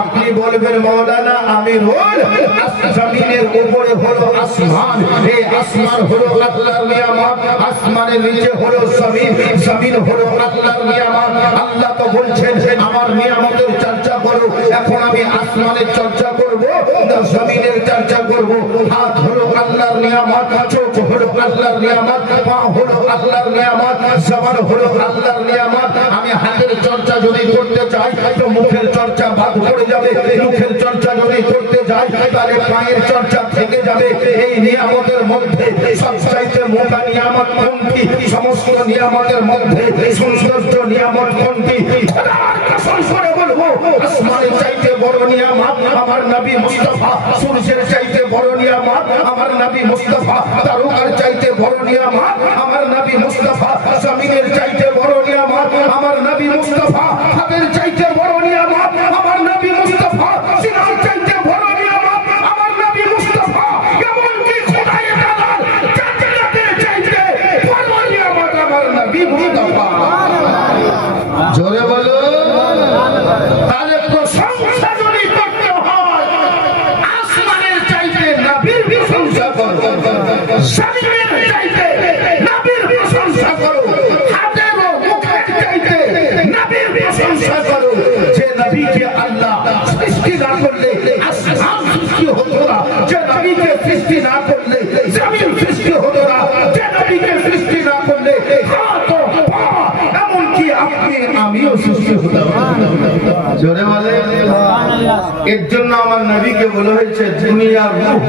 আপনি বলবেন মৌলানা আমিরুল জমিনের উপরে হলো আসমান, এই আসমান হলো আল্লাহর নিয়ামত, আসমানের নিচে হলো জমিন, জমিন হলো আল্লাহর নিয়ামত। আল্লাহ তো বলছেন আমার নিয়ামতের চর্চা করো। এখন আমি আসমানের চর্চা করব না জমিনের চর্চা করব? হাত হলো আল্লাহর নিয়ামত, চোখ হলো আল্লাহর নিয়ামত, পা হলো আল্লাহর নিয়ামত, জবান হলো আল্লাহর নিয়ামত। আমি হাতের চর্চা যদি করতে চাই তো মুখের চর্চা বাদ পড়ে যাবে, মুখের চর্চা যদি করতে যাই তাহলে পায়ের চর্চা থেকে যাবে। এই নিয়ামতের মধ্যে সবচাইতে মোটা নিয়ামত কোনটি? সমস্ত নিয়ামতের মধ্যে সৌন্দর্য নিয়ামত কোনটি? সংসারে বলবো আসমানের চাইতে বড় নিয়ামত আমার নবী মুস্তাফা, সূর্যের চাইতে বড় নিয়ামত আমার নবী মুস্তাফা, তারকার চাইতে বড় নিয়ামত আমার নবী মুস্তাফা, জমিনের চাইতে বড় নিয়ামত আমার নবী মুস্তাফা, হাতের চাইতে বড় নিয়ামত আমার নবী মুস্তাফা, সিনার চাইতে বড় নিয়ামত আমার নবী মুস্তাফা, এমনকি খোদাই তাআলার জান্নাতের চাইতে বড় নিয়ামত আমার নবী মুস্তাফা। জোরে বলো। তাহলে প্রশংসা যদি করতে হয় আসমানের চাইতে নবীর প্রশংসা করো, জমিনের চাইতে নবীর প্রশংসা করো, হাতের ও মুখের চাইতে নবীর প্রশংসা করো। যে নবীকে আল্লাহ সৃষ্টি না করলে আসমান সৃষ্টি হতো না, যে নবীকে সৃষ্টি না করলে জমিন সৃষ্টি হতো না, যে নবীকে সৃষ্টি না করলে হাত ও পা এমনকি আপনি আমিও সৃষ্টি হতাম। জোরে বলে। এর জন্য আমার নবীকে বলা হয়েছে দুনিয়া রূহ,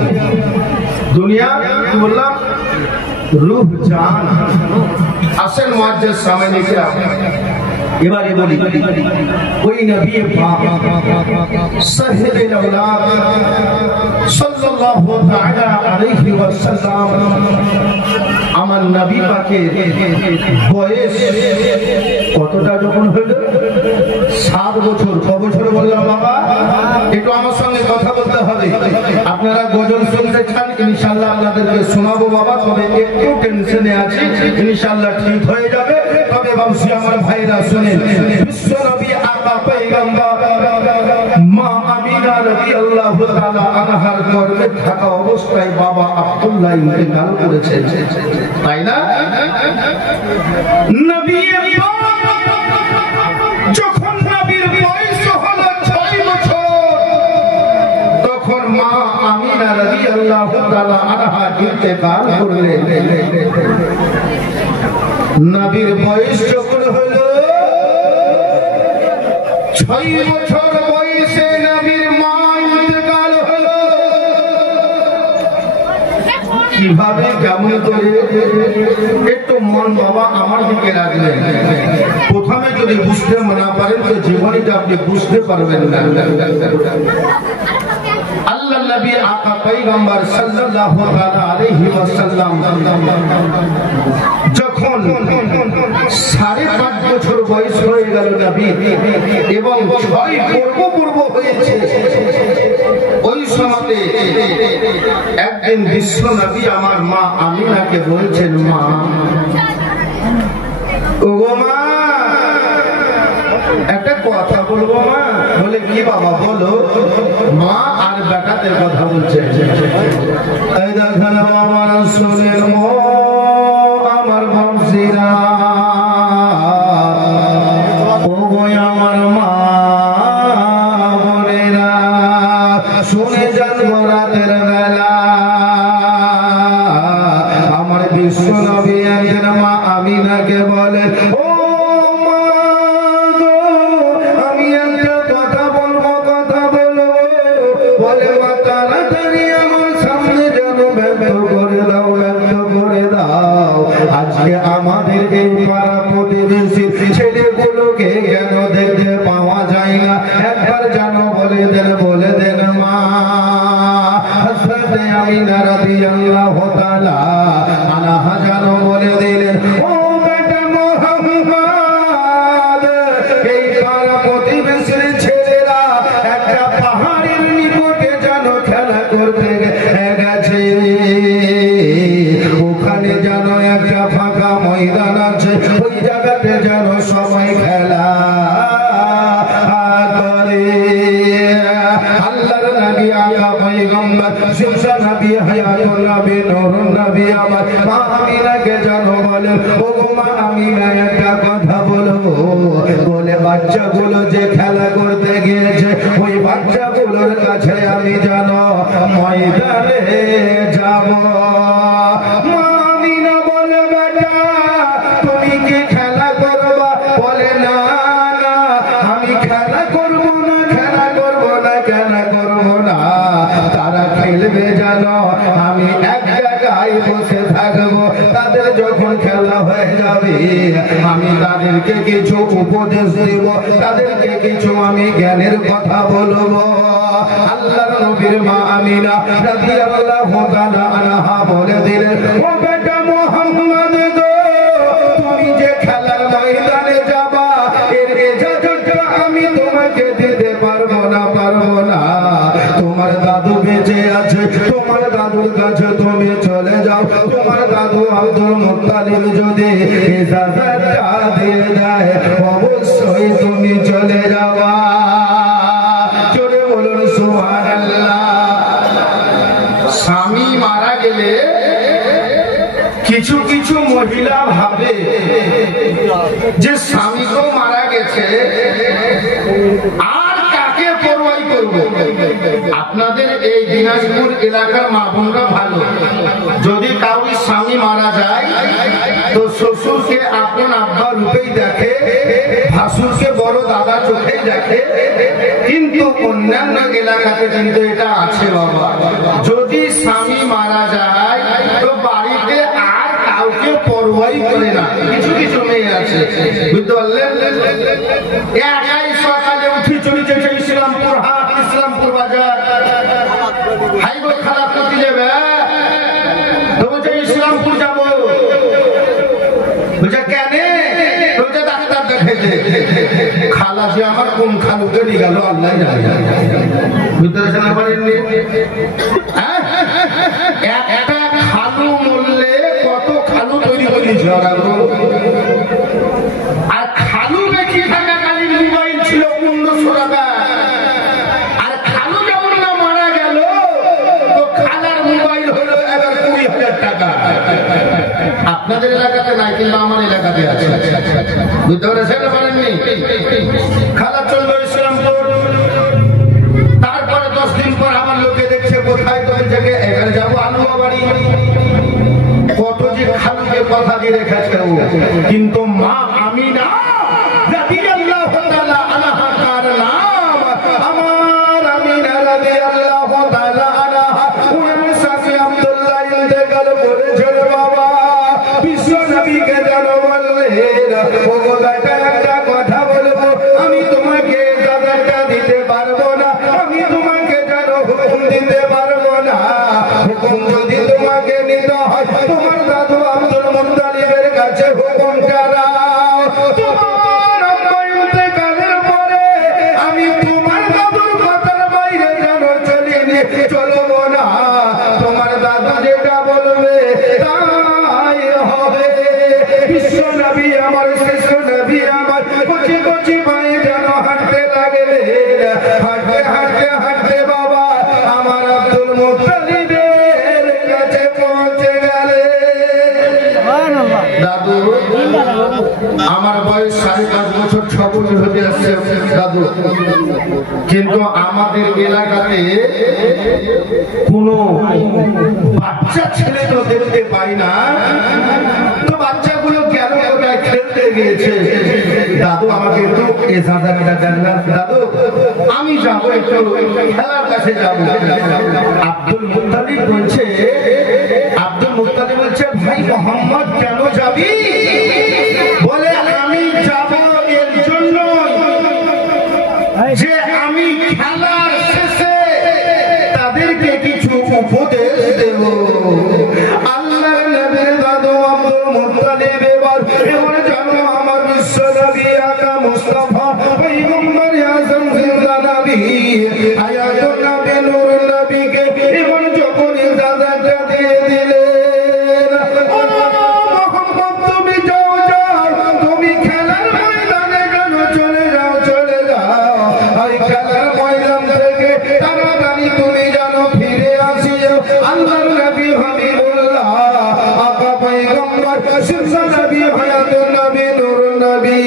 দুনিয়া কি বললাম? রূহ জান। আসেন মুআজ্জিজ সামনে কে এবারে বলি ওই নবী পাক সাহেবুল আওলাদ সাল্লাল্লাহু তাআলা আলাইহি ওয়াসাল্লাম আমার নবী পাকের বয়স কতটা যখন হলো? 7 বছর। ক বছর বললাম বাবা? একটু আমার সঙ্গে কথা বলতে হবে। আপনারা গজল শুনতে চান ইনশাআল্লাহ আপনাদেরকে শোনাবো বাবা, তবে একটু টেনশনে আছি, ইনশাআল্লাহ ঠিক হয়ে যাবে। তবে বাবুজি আমার ভাইরা শুনেন, বিশ্ব নবী আকা পয়গম্বর মা আমিনা রাদিয়াল্লাহু তাআলা আনহার গর্ভে থাকা অবস্থায় বাবা আব্দুল্লাহ ইন্তেকাল করেছেন, তাই না? নবী যখন নবীর বয়স হলো 6 বছর তখন মা আমিনা রাদিয়াল্লাহু তাআলা আনহা ইন্তেকাল করলেন। নবীর বয়স যখন হলো 6 বছর বয়সে নবীর মা ইন্তেকাল হলো। কিভাবে কেমন করে একটু মন বাবা আমার দিকে রাখলেন। প্রথমে যদি বুঝতে না পারেন তো জীবনীটা আপনি বুঝতে পারবেন না। আল্লাহ নবী আকা পয়গম্বর সাল্লাল্লাহু আলাইহি ওয়াসাল্লাম যখন 5.5 বছর বয়স হয়ে গেল নবী এবং 6 পূর্ব হয়েছে, ওই সময়তে একদিন বিশ্ব নবী আমার মা আমিনাকে বলছেন, মা ওগো মা একটা কথা বলবো মা। বলে কি বাবা বলো? মা আর বেটাদের কথা বলছে। এই দেখেন আমার শুনে আমার ভাবছিরা ওগো আমার মা বোনেরা শুনে যান রাতের বেলা আমার বিশ্ব নবী একদিন মা আমিনাকে বলে, ও আমাদের এই পাড়া প্রতিবেশী ছেলেগুলোকে কেন দেখতে পাওয়া যায় না? একবার জানো বলে দেন মা। হযরত আমিনা রাদিয়াল্লাহু তাআলা আনহা জানো বলে দিলেন, ও বেটা মুহাম্মদ, এই পাড়া প্রতিবেশীর ছেলেরা একটা পাহাড়ের নিকটে জানো খেলা করতে গেছে। ওখানে জানো একটা ফাঁকা ময়দান আছে, ওই জায়গাতে যেন সময় খেলা করে। জিন্দা নবী হায়াতুল নবী নূরুন নবী আমার মা আমিনাকে জানো বলে ও মা আমিনা একটা কথা বলো বলে বাচ্চাগুলো যে খেলা করতে গিয়েছে ওই বাচ্চাগুলোর কাছে আমি জানো ময়দানে যাব মা আমিনা বলে বেটা তুমি কি খেলা করবা বলে না না আমি খেলা করব না খেলা করব না তারা খেলবে জানো আমি এক জায়গায় বসে থাকবো তাদের যখন খেলা হয়ে যাবে আমি তাদেরকে কিছু উপদেশ দেব তাদেরকে কিছু আমি জ্ঞানের কথা বলবো আল্লাহর নবীর মা আমিনা রাদিয়াল্লাহু তাআলা আনহা বলে দিলেন ও বেটা মুহাম্মদ গো তুমি যে খেলার ময়দানে যাবা এর ইজাজতটা আমি তোমাকে দিতে পারবো না তোমার দাদু বেঁচে আছে তোমার দাদুর কাছে তুমি চলে যাও তোমার দাদু আব্দুল মুত্তালিব যদি ইজাজতটা দিয়ে দেয় অবশ্যই তুমি চলে যাবা চলে বলুন সুবহানাল্লাহ স্বামী মারা গেলে কিছু কিছু মহিলা ভাবে যে স্বামী তো মারা গেছে আর কাকে পরোয়াই করব আপনাদের এই দিনাজপুর এলাকার মা বোনরা ভালো যদি কাউরি স্বামী মারা যায় তো শ্বশুরকে আপন আব্বা রূপেই দেখে ভাসুরকে বড় দাদা চোখেই দেখে কিন্তু অন্যান্য এলাকাতে কিন্তু এটা আছে বাবা যদি স্বামী মারা যায় তো বাড়িতে আর কাউকে পরোয়াই করে না কিছু কিছু মেয়ে আছে বুঝতে পারলেন একাই সকালে উঠে চলে যেতে ইসলামপুর হাট ইসলামপুর বাজার হাইওয়ে খারাপ করতে যাবে তো বলছে ইসলামপুর যাবো বলছে কেন বলছে ডাক্তার দেখাইতে খালা যে আমার কোন খালুকে নিয়ে গেল আল্লাহ জানে বুঝতে পারেননি একটা খালু মরলে কত খালু তৈরি করেছে আর খালু বেশি থাকাকালীন মোবাইল ছিল 1500 টাকা আর খালু যেমন না মারা গেল তো খালার মোবাইল হলো এবার 20,000 টাকা আপনাদের এলাকাতে নাই কিন্তু আমার এলাকাতে আছে বুঝতে পেরেছেন পারেননি খালা চললো ইসলামপুর তারপরে 10 দিন পর আমার লোকে দেখছে কোথায় তোর জায়গায় এখানে যাবো আলুয়া বাড়ি কত যে খালুকে কথা দিয়ে রেখেছে কিন্তু মা আমিনা রাদিয়াল্লাহু তাআলা আনহা তার নাম আমার আমিনা রাদিয়াল্লাহু তাআলা আনহা ওনার স্বামী আব্দুল্লাহ ইন্তেকাল করেছেন বাবা বিশ্ব নবীকে জানো বললেন ও বেটা একটা কথা বলবো আমি তোমাকে জানাটা দিতে পারবো না আমি তোমাকে জানো হুকুম দিতে পারবো না হুকুম যদি তোমাকে নিতে হয় তোমার দাদু আব্দুল মুত্তালিবের কাছে হুকুম করাও তোমার আব্বা ইন্তেকালের পরে আমি তোমার দাদুর কথার বাইরে জানো চলবো না তোমার দাদু যেটা বলবে তাই হবে বিশ্ব নবী আমার শেষ নবী আমার কচি কচি পায়ে যেন হাঁটতে লাগবে হাঁটতে হাঁটতে হাঁটতে বাবা আমার আব্দুল মুত্তালিবের কাছে পৌঁছে গেলে দাদু আমার বয়স 5.5 বছর 6 বছর হতে আসছে দাদু কিন্তু আমাদের এলাকাতে কোনো বাচ্চা ছেলে তো দেখতে পাই না তো বাচ্চাগুলো কেন কোথায় খেলতে গিয়েছে দাদু আমাকে একটু এজাজাটা দেন না দাদু আমি যাবো একটু খেলার কাছে যাবো আব্দুল মুত্তালিব বলছে ভাই মোহাম্মদ কেন যাবি বলে আমি যাব এর জন্য যে আমি খেলার শেষে তাদেরকে কিছু উপদেশ দেব আল্লাহর নবীর দাদু আব্দুল মুত্তালিব এবার জানো আমার বিশ্ব নবী আকা মুস্তাফা পয়গম্বর আযম জিন্দা নবী হায়াতুন নবী নূরুন নবীকে এবার যখন ইজাজতটা দিয়ে দিলেন খেলার ময়দান থেকে তাড়াতাড়ি তুমি জানো ফিরে আসিয়া আল্লাহর নবী হাবিবুল্লাহ আকা পয়গম্বর শিরসা নবী হায়াতুন নবী নূরুন নবী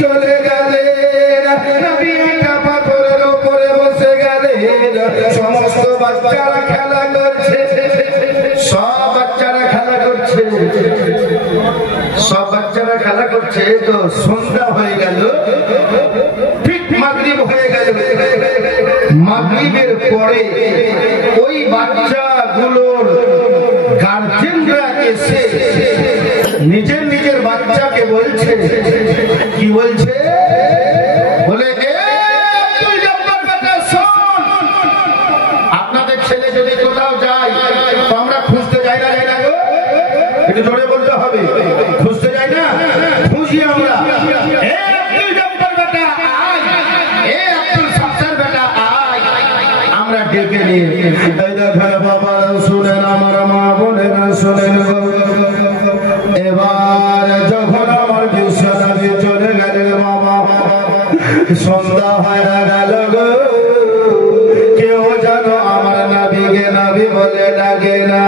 চলে গেলেন। নবী একটা পাথরের উপরে বসে গেলেন। সমস্ত বাচ্চারা খেলা করছে, সব বাচ্চারা খেলা করছে, সব বাচ্চারা খেলা করছে। তো সন্ধ্যা হয়ে গেল, ঠিক মাগরিব হয়ে গেল। মাগরিবের পরে ওই বাচ্চাগুলোর গার্জেনরা এসে নিজের নিজের বাচ্চাকে বলছে, কি বলছে, বলে আপনাদের ছেলে যদি কোথাও যায় তো আমরা খুঁজতে যাই না, যাই না গো, একটু জোরে বলতে হবে, খুঁজতে যাই না, খুঁজি আমরা। আমরা ডেকে নিয়ে বাবা শুনেন, আমার মা বোনেরা শুনেন। এবার যখন আমার বিশ্বনবী চলে গেলেন বাবা, সন্ধ্যা হয়ে গেল গো, কেউ যেন আমার নবীকে নবী বলে ডাকে না।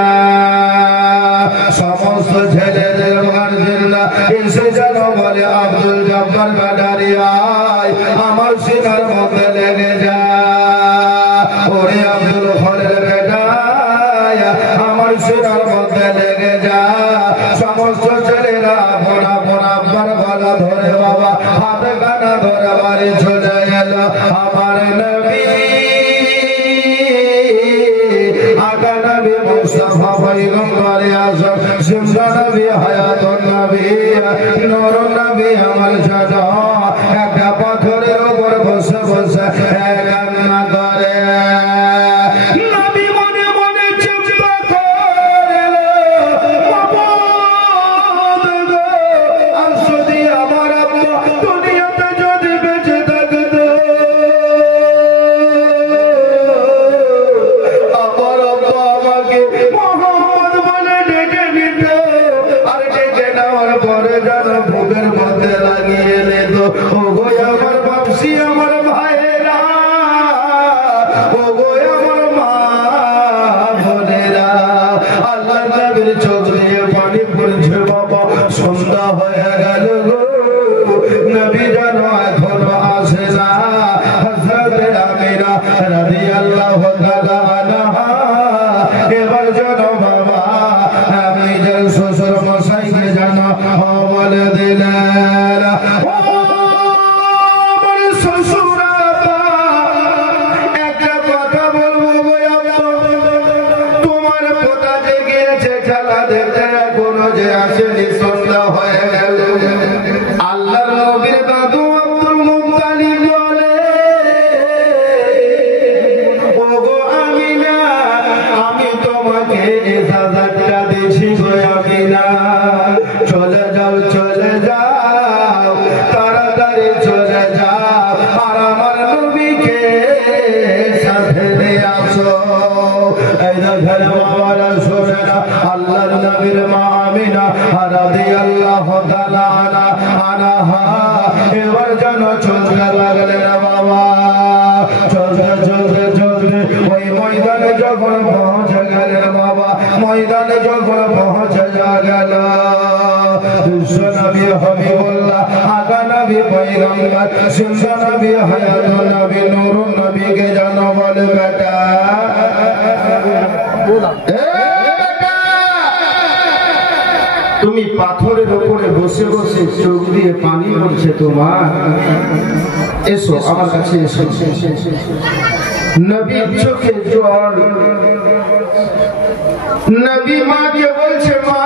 সমস্ত ছেলেদের গার্জেনরা এসে যেন বলে, আব্দুল জব্বার ব্যাটারি আয়, আমার সিনার মধ্যে লেগে যা। ওরে আব্দুল হলের বেটা, আমার সিনার মধ্যে লেগে যা। সমস্ত ছেলেরা আপন আপন আব্বার গলা ধরে বাবা হাতে কানা ধরে বাড়ি চলে গেল। আমার নবী আকা নবী মুস্তাফা পয়গম্বর আযম জিন্দা নবী হায়াতুন নবী নূরুন নবী আমার জাদা একটা পাথরের উপর বসে বসে কান্না করে। নবী মনে মনে চিন্তা করল, আজ যদি আমার আব্বা দুনিয়াতে যদি বেঁচে থাকতো, আমার আব্বা আমাকে মোহাম্মদ বলে ডেকে নিত, আর ডেকে নেওয়ার পরে যেন বুকের মধ্যে লাগিয়ে নিত। ওগো আমার বাপসি, আমার ভাইয়েরা, ওগো আমার মা বোনেরা, আল্লাহর নবীর চোখ দিয়ে পানি পড়ছে বাবা। সন্ধ্যা হয়ে গেল গো, নবী যেন এখনো আসে না। হযরত আমিনা রাদিয়াল্লাহু তাআলা আনহা এবার যেন বাবা আপনি যেন শ্বশুর মশাইকে যেন বলে দিলেন, শ্বশুর একটা কথা বলবো গো আব্বা, তোমার পোতা যে গিয়েছে খেলা দেখতে, এখনো যে আসেনি, সন্ধ্যা হয়ে গেল। আল্লাহর নবীর দাদু আব্দুল মুত্তালিব বলে, ওগো আমিনা, আমি তোমাকে ইজাজতটা দিয়েছি গো আমিনা, চলে যাও, চলে যাও, তাড়াতাড়ি চলে যাও, আর আমার নবীকে সাথে নিয়ে আসো। এই দেখেন বাবারা শোনে না, আল্লাহর নবীর মা আমিনা রাদিয়াল্লাহু তাআলা আনহা এবার যেন চলতে লাগলেন বাবা। চলতে চলতে চলতে ওই ময়দানে যখন পৌঁছে গেলেন বাবা, ময়দানে যখন পৌঁছে গেল, বিশ্বনবী হাবিবুল্লাহ আকা নবী পয়গম্বর জিন্দা নবী হায়াতুন নবী নূরুন নবীকে যেন বলে, বেটা তুমি পাথরের উপরে বসে বসে চোখ দিয়ে পানি পড়ছে তোমার, এসো আমার কাছে এসো। নবীর চোখে জল। নবী মাকে বলছে, মা,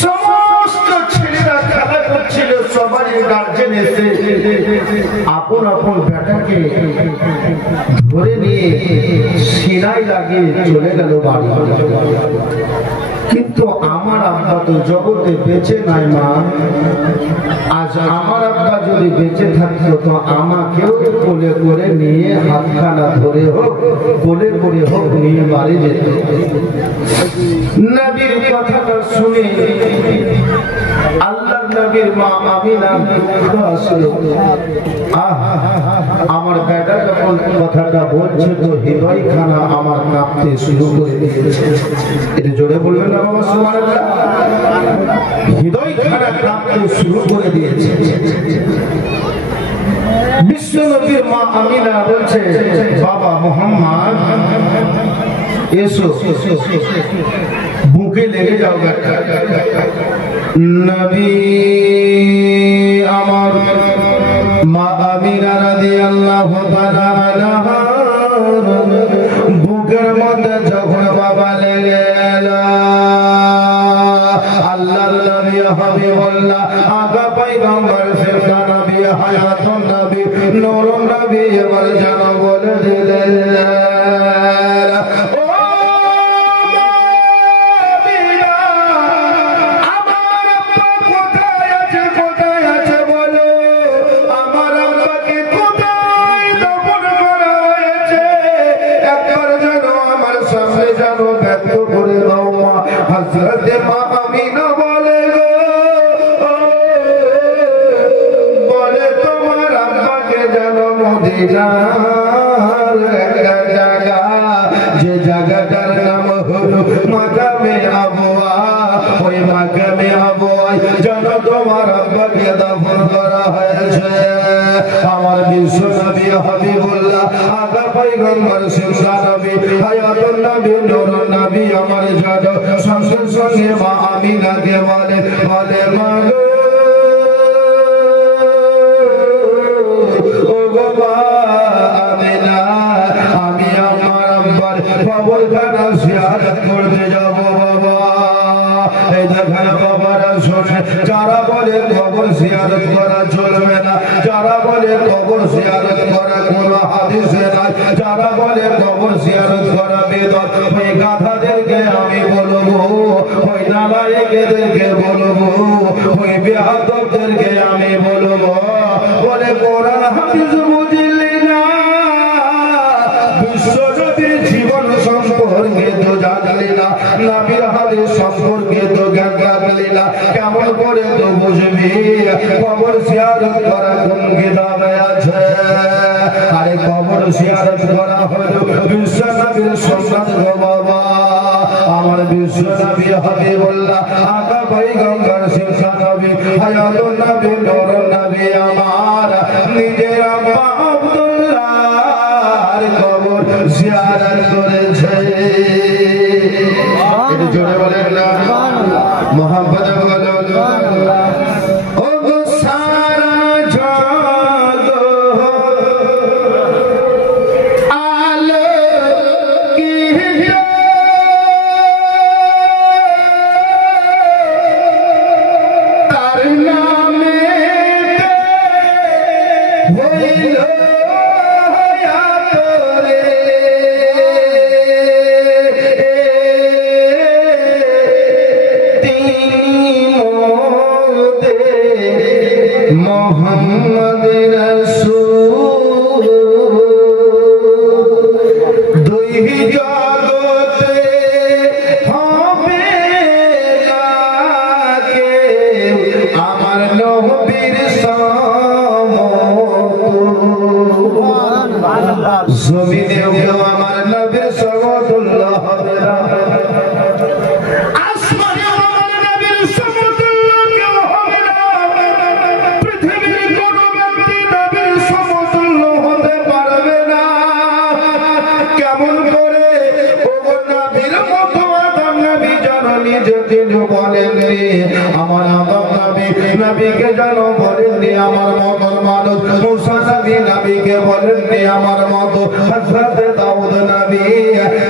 সমস্ত ছেলেরা খেলা করছিল, সবারই গার্জেন এসে আপন আপন বেটাকে ধরে নিয়ে সিনায় লাগিয়ে চলে গেল বাড়ি। কিন্তু আমার আব্বা তো জগতে বেঁচে নাই মা। আজ আমার আব্বা যদি বেঁচে থাকতো তো আমাকেও কোলে করে নিয়ে হাতখানা ধরে হোক, কোলে করে হোক নিয়ে বাড়ি যেত। নবীর কথাটা শুনে আল্লাহর নবীর মা আমিনা দুঃখ আসলো। আমার বেটা যখন কথাটা বলছে তো হৃদয়খানা কাঁপতে শুরু করে দিয়েছে। এটা জোরে বলবেন না বাবা সুবহানাল্লাহ? হৃদয় খানা কাঁপতে শুরু করে দিয়েছে। বিশ্ব নবীর মা আমিনা বলছে, বাবা মুহাম্মদ এসো, বুকে লেগে যাও। নবী আমার মা আমিনা রাদিয়াল্লাহু তাআলা আনহা বুকের মধ্যে যখন বাবা লেগে গেল, আল্লাহর নবী হাবিবুল্লাহ আকা পয়গম্বর শেষা নবী হায়াতুন নবী নূরুন নবী এবার যেন বলে দিলেন, যে জায়গাটার নাম হলো মাকামে আবওয়া, ওই মাকামে আবওয়ায় যেন তোমার আব্বাকে দাফন করা হয়েছে। আমার বিশ্ব নবী হাবিবুল্লাহ আকা পয়গম্বর শেষা নবী হায়াতুন নবী নূরুন নবী আমার জানো সঙ্গে সঙ্গে মা আমিনাকে বলে, মা গো আমি আমার আব্বার কবরখানা জিয়ারত করতে যাব বাবা। এই দেখেন বাবারা শোনে, যারা বলে কবর জিয়ারত করা চলবে না, যারা বলে কবর জিয়ারত করা কোনো হাদিসে নাই, যারা বলে কবর জিয়ারত করা বেদাত, ওই গাধাদেরকে আমি বলবো, ওই নালায়েকদেরকে বলবো, ওই বেয়াদবদেরকে আমি বলবো, বলে কোরআন হাদিস বুঝলি না, বিশ্ব নবীর জীবন সম্পর্কে তো জানলি না, নবীর হাদিস সম্পর্কে তো জ্ঞান রাখলি না, কেমন করে তো বুঝবি কবর জিয়ারত করা কোন কিতাবে আছে? আরে কবর জিয়ারত করা হলো বিশ্ব নবীর সুন্নাত গো বাবা। আমার বিশ্ব নবী হাবিবুল্লাহ আকা পয়গম্বর শেষা নবী হায়াতুন নবী নূরুন নবী আমার নিজের আব্বা আব্দুল্লাহর কবর জিয়ারত করেছে। এটা জোরে বলেন না মুহাম্মদ বলুন। ও গো সারা জগৎ আলো কি তার নামে হইল মোহাম্মদ রাসূল দুই জগতে হবে না কেউ আমার নবীর সমতুল্য, জমিনেও কেউ আমার নবীর সমতুল্য হবে না, আমার আদম নবী নবীকে জানো বলেননি আমার মতন মানুষ, মুসা নবী নবীকে বলেননি আমার মতো, হযরত দাউদ নবী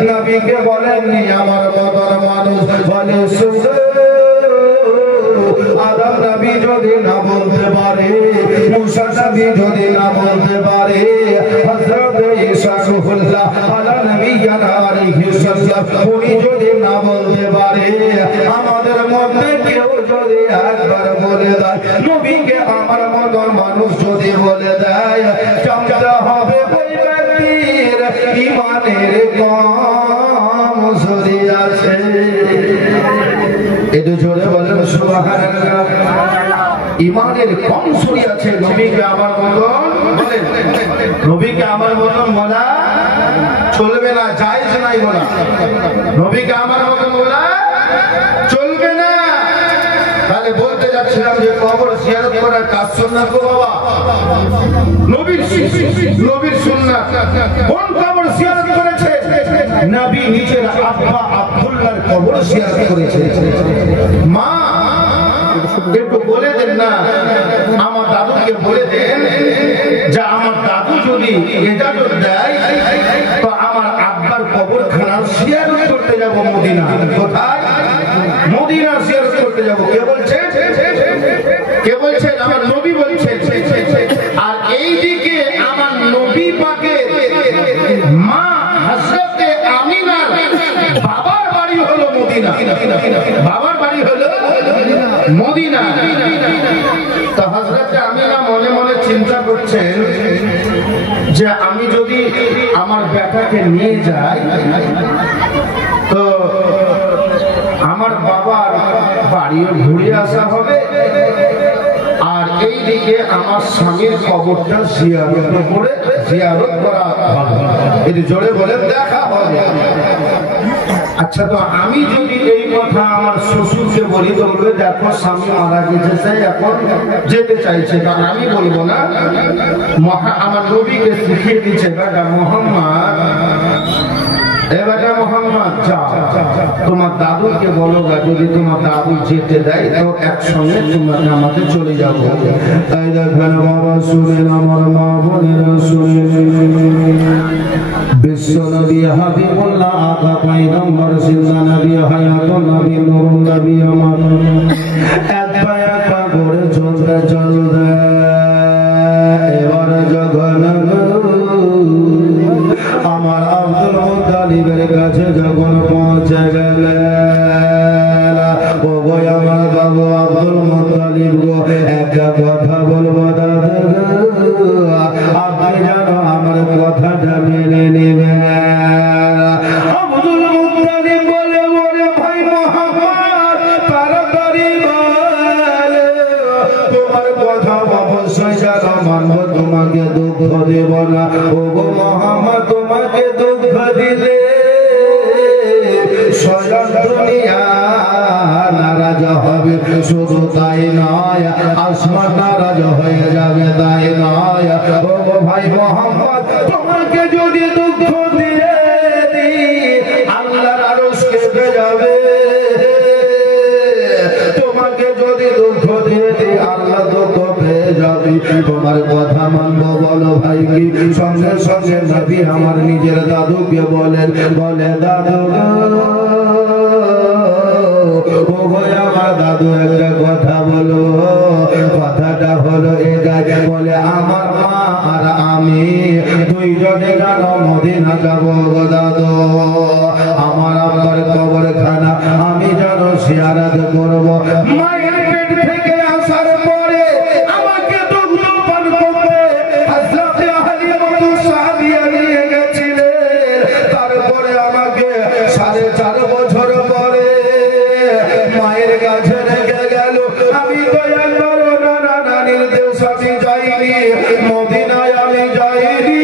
নবীকে বলেননি আমার মতন মানুষ। বলে আদম নবী যদি না বলতে পারে, মুসা নবী যদি না বলতে পারে, হযরত ঈসা রূহুল্লাহ আলা নবিয়্যিনা আলাইহিস সালাম উনি যদি না বলতে পারে, আমাদের মধ্যে কেউ যদি একবার বলে দেয়, নবীকে আমার মতো মানুষ যদি বলে দেয়, জানতে হবে ওই ব্যক্তির ঈমানের কমজোরি আছে। একটু জোরে বলেন সুবহানাল্লাহ। ঈমানের কমজোরি আছে, নবীকে আমার মতন বলেন, নবীকে আমার মতন বলা চলবে না, জায়েজ নাই বলা। নবীকে আমার মতো বলা চলবে না। তাহলে বলতে যাচ্ছিলাম যে কবর জিয়ারত করার কাজ সুন্নাত গো বাবা, নবীর সুন্নাত। কোন কবর জিয়ারত করেছে? নবী নিজের আব্বা আব্দুল্লাহর কবর জিয়ারত করেছে। মা একটু বলে দেন না, আমার দাদুকে বলে দেন যে আমার দাদু যদি ইজাজত দেয় তো আমার আব্বার কবরখানা জিয়ারত করতে যাব মদিনা। কোথায়? মদিনা জিয়ারত করতে যাব। কে বলছে? কে বলছে? আমার নবী বলছে। আর এইদিকে আমার নবী পাকের মা হযরতে আমিনার বাবার বাড়ি হলো মদিনা। বাবার বাড়ি হলো মদিনা। তো হযরতে আমিনা মনে মনে চিন্তা করছেন যে আমি যদি আমার বেটাকে নিয়ে যাই তো আমার বাবার বাড়িও ঘুরে আসা হবে, আর এই দিকে আমার স্বামীর কবরটা জিয়ারত করা হবে। যদি জোরে বলে দেখা হবে। আচ্ছা, তো আমি যদি এই কথা আমার শ্বশুরকে বলি তো বলবে দেখো স্বামী মারা গেছে, এখন যেতে চাইছে। তা আমি বলবো না, আমার নবীকে শিখিয়ে দিচ্ছে বেটা মোহাম্মদ, এবারে মোহাম্মদ যাও তোমার দাদুকে বলো গা, যদি তোমার দাদু যেতে দেয় তো একসঙ্গে তোমরা আমাকে চলে যাবো। তাই দেখবেন বাবা শুনেন, আমার মা বোনেরা শুনেন, বিশ্ব নবী হাবিবুল্লাহ আকা পয়গম্বর জিন্দা নবী হায়াতুন নবী নূরুন নবী আমার এক পা করে চলতে চলতে এবার যখন আমার আব্দুল মুত্তালিবের কাছে যখন পৌঁছে গেলেন, ও গো আমার বাবু আব্দুল মুত্তালিব গো, একটা কথা বলবো দাদা, আপনি জানো আমার কথাটা মেনে নেবেন। আব্দুল মুত্তালিব বলে ওরে ভাই মোহাম্মদ তাড়াতাড়ি বল, তোমার কথা অবশ্যই জানো, মানব, তোমাকে দুঃখ দেব না। ও গো মোহাম্মদ, তোমাকে দুঃখ দিলে স্বয়ং দুনিয়া নারাজ হবে, শুধু তাই নয় আসমান নারাজ হয়ে যাবে, তাই নয়। ও গো ভাই মোহাম্মদ, তোমাকে যদি দুঃখ দিয়ে আল্লাহর আরশ কেঁপে যাবে, তোমাকে যদি দুঃখ দিয়ে আল্লাহ দুঃখ পেয়ে যাবে। তোমার কথা মানবো বলো ভাই কি? সঙ্গে সঙ্গে নবী আমার নিজের দাদুকে বলেন, বলে দাদু ও ভাই আমার দাদু একটা কথা বলো। কথাটা হলো এটা, বলে আমার মা আর আমি দুইজনে জানো মদিনা যাবো গো দাদু। আমার আব্বার কবরখানা আমি জানো জিয়ারত করব। মায়ের পেট থেকে আসার পরে আমাকে দুগ্ধ পান করতে হযরতে হালিমা সাদিয়া নিয়ে গেছিলেন। তারপরে আমাকে 4.5 বছর পরে মায়ের কাছে রেখে গেল। আমি তো একবারও নানা নানির দেশ আমি যাইনি, মদিনায় আমি যাইনি।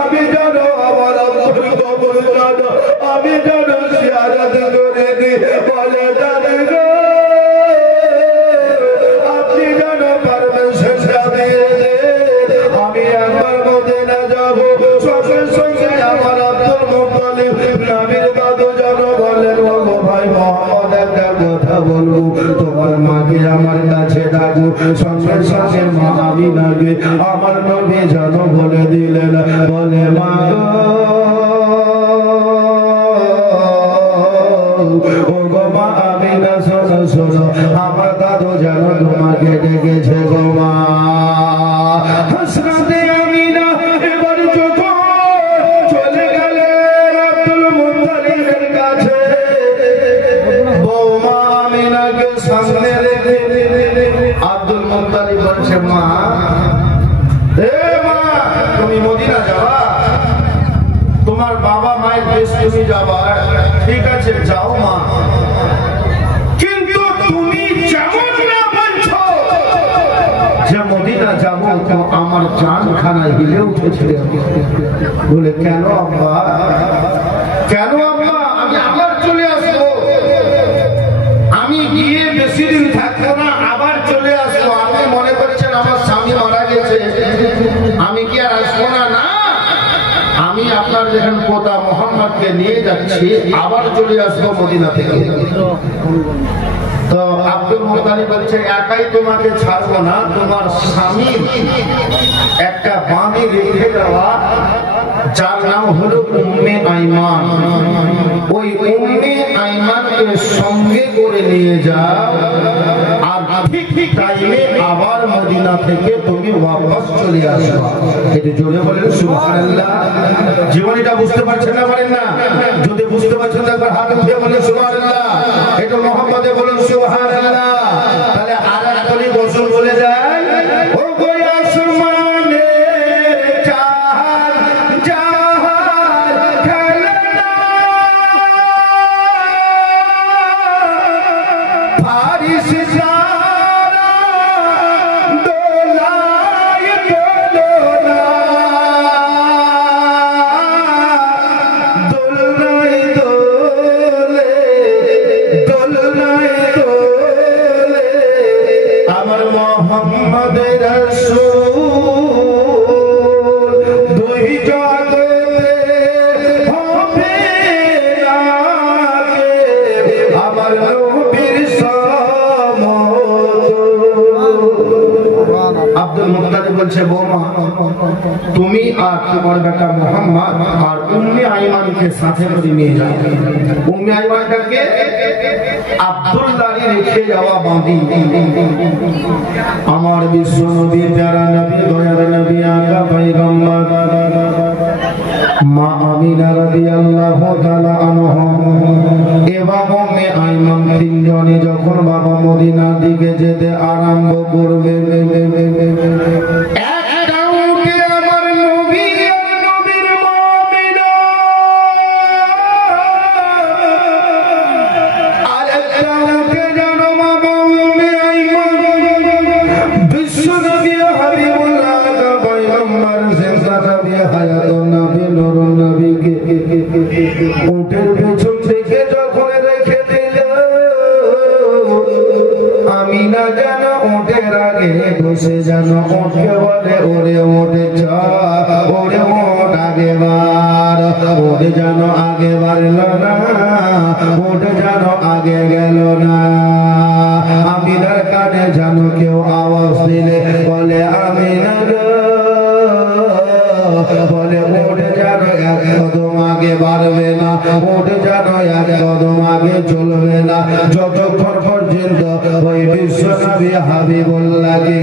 আমি জানো আমার আব্বুর কবর জানো, আমি জানো জিয়ারত করিনি। বলে দাদা গো, আপনি জানো পারমিশনটা দিয়ে দেন, আমি একবার মদিনা যাবো। সঙ্গে সঙ্গে আমার আব্দুল মুত্তালিব নবীর দাদু জানো বলেন, ও গো ভাই মোহাম্মদ একটা কথা বলবো, তোমার মাকে আমার কাছে ডাকো। সঙ্গে সঙ্গে মা আমিনাকে আমার নবী জানো বলে দিলেন, বলে মা ও গো মা আমিনা শোনো শোনো, আমার দাদু জানো তোমাকে ডেকেছে গো মা। হযরতে আমিনা এবার যখন চলে গেলেন আব্দুল মুত্তালিবের কাছে, বৌমা আমিনাকে সামনে রেখে আব্দুল মুত্তালিব বলছে, মা এ মা তুমি মদিনা যাবা, তোমার বাবা মায়ের দেশ তুমি যাবা, ঠিক আছে যাও মা, কিন্তু তুমি যেমন না বলছো যে মদিনা যাবো তো আমার জানখানা হিলে উঠেছিল। বলে কেন আব্বা, কেন আব্বা? আমি আবার চলে আসবো, আমি গিয়ে বেশি দিন থাকবো না, আবার চলে আসবো। আপনি মনে করছেন আমার স্বামী মারা গেছে, আমি কি আর আসবো না? না, আমি আপনার যেখানে পোতা মোহাম্মদকে নিয়ে যাচ্ছি, আবার চলে আসবো মদিনা থেকে। তো আব্দুল মুত্তালিব বলছে একাই তোমাকে ছাড়বো না, তোমার স্বামীর একটা বাণী রেখে দেওয়া, যার নাম হলো উম্মে আইমান। ওই উম্মে আইমানকে সঙ্গে করে নিয়ে যাও, আর ঠিক টাইমে আবার মদিনা থেকে তুমি ওয়াপস চলে আসবা। এটা জোরে বলেন সুবহানাল্লাহ। জীবনীটা বুঝতে পারছেন না? বলেন না। যদি বুঝতে পারছেন না একবার হাত উঠিয়ে বলেন সুবহানাল্লাহ। এটা মুহাম্মদে বলেন সুবহানাল্লাহ। তাহলে আর একটু গোসল বলে যায়, ও গো আসমানে চাঁদ জাহান খেলনা, ফারিস্তা দোলায় দোলনা, দোলনায় দোলে, দোলনায় দোলে আমার মোহাম্মদ রাসূল। দুই জগতে হবে নাকে আমার নবীর সমতুল্য। আব্দুল মুত্তালিব বলছে বৌমা, তুমি আর তোমার বেটা মোহাম্মদ আর উম্মে আইমানকে সাথে করে নিয়ে যাও। উম্মে আইমানটাকে আব্দুল্লাহর রেখে যাওয়া বাঁধি। আমার বিশ্ব নবী, প্যারা নবী, দয়ার নবী, আকা পয়গম্বর মা আমিনা রাদিয়াল্লাহু তাআলা আনহা এবং উম্মে আইমান তিনজনে যখন বাবা মদিনার দিকে যেতে আরম্ভ করবে, উটের পেছন থেকে যখন রেখে দিল, আমি না যেন উটের আগে বসে যেন উঠে বলে ওরে ওঠে ওরে ওঠ আগে বার, ওরে যেন আগে বাড়ল না, ওঠে যেন আগে গেল না। আমিনার কানে যেন কেউ আওয়াজ দিলে বলে আমিনা বলে ওঠে যেন এক কদম আগে বাড়বে না, ওঠে যেন এক কদম আগে চলবে না, যতক্ষণ পর্যন্ত ওই বিশ্ব নবী হাবিবুল্লাহকে,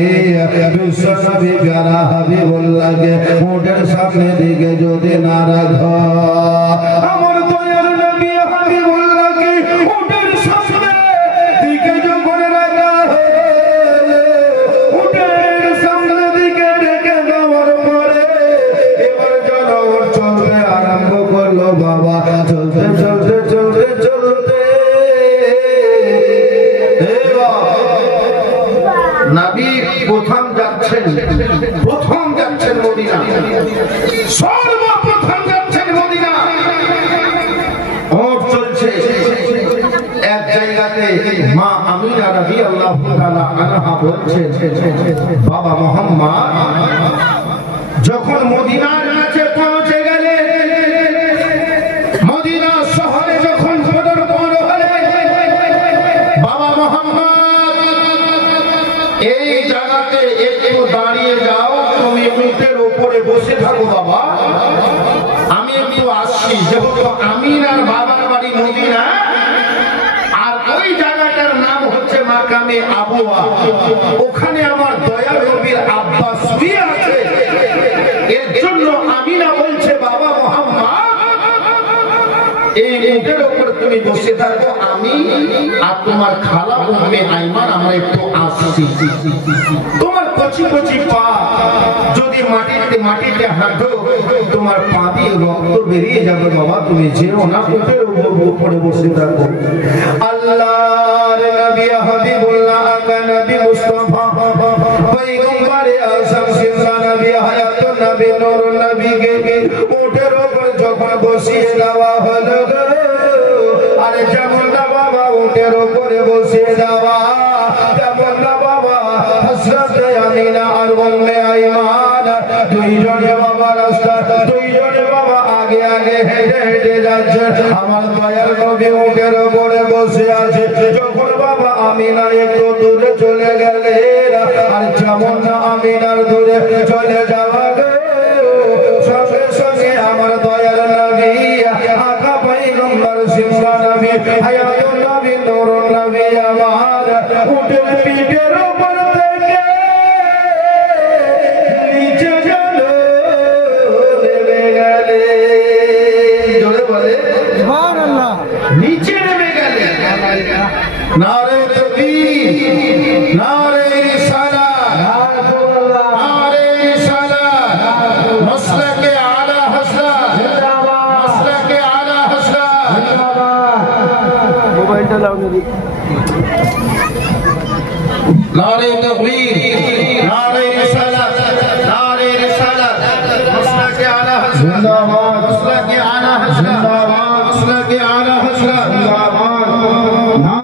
বিশ্ব নবী প্যারা হাবিবুল্লাহকে ওঠের সামনে দিকে যদি না রাখো। আমার দয়ার নবী হাবিবুল্লাহকে ওঠের সামনে দিকে যখন রাখা হলো, ওঠের সামনে দিকে রেখে দেওয়ার পরে এবার যেন ওর চলতে আরম্ভ করলো। বাবা চলতে চলতে চলতে চলতে নবী প্রথম যাচ্ছেন মদিনা, সর্বপ্রথম যাচ্ছেন মদিনা। ওর চলছে এক জায়গাতে মা আমিনা রাদিয়াল্লাহু তাআলা আনহা বলছেন, বাবা মুহাম্মদ যখন মদিনার কাছে পৌঁছে গেলে, মদিনা শহরে যখন পদার্পণ হলে, বাবা মুহাম্মদ এই জায়গাতে একটু দাঁড়িয়ে যাও, তুমি উটের উপরে বসে থাকো বাবা, আমি একটু আসছি। যেহেতু আমিনার বাবার বাড়ি মদিনা, আর ওই জায়গাটার নাম হচ্ছে মাকামে আবুয়া, ওখানে আমার দয়ার নবীর আব্বা শুয়ে আছে। এর জন্য আমিনা বলছে বাবা মুহাম্মদ এই উটের উপর তুমি বসে থাকো, আমি আর তোমার খালা উম্মে আইমান আমরা একটু আসছি। তোমার কচি কচি পা যদি মাটিতে হাঁটো, তোমার পা দিয়ে রক্ত বেরিয়ে যাবে বাবা, তুমি যেও না, উটের উপরে বসে থাকো। আল্লাহর নবী হাবিবুল্লাহ আকা নবী মুস্তাফা পয়গম্বরে আযম নবী নূরুন নবীকে উটের উপর যখন বসিয়ে দেওয়া হলো আরে যেমন না বাবা উটের উপরে বসিয়ে দেওয়া তেমন না বাবা হযরত আমিনা আর উম্মে আইমান দুইজনে বাবা রাস্তা দুইজনে বাবা আগে আগে হেঁটে হেঁটে যাচ্ছে আমার দয়ার নবী উটের উপরে বসে আছে যখন বাবা আমিনা একটু দূরে চলে গেলেন আর যেমন না আমিনার দূরে চলে যাওয়া সঙ্গে সঙ্গে আমার দয়ার নবী আকা পয়গম্বর সিংহ নবী হায়াতুন নবী নূরুন নবী আমার উটের পিঠের উপর থেকে নিচে চলে নেমে গেলে জোরে বলে সুবহানাল্লাহ নিচে নেমে গেলে নারে তাকবীর নারে রিসালাত নারে রিসালাত মাসলাকে আলা হযরত জিন্দাবাদ মাসলাকে আলা হযরত জিন্দাবাদ মোবাইলটা লাউনি নারে তাকবীর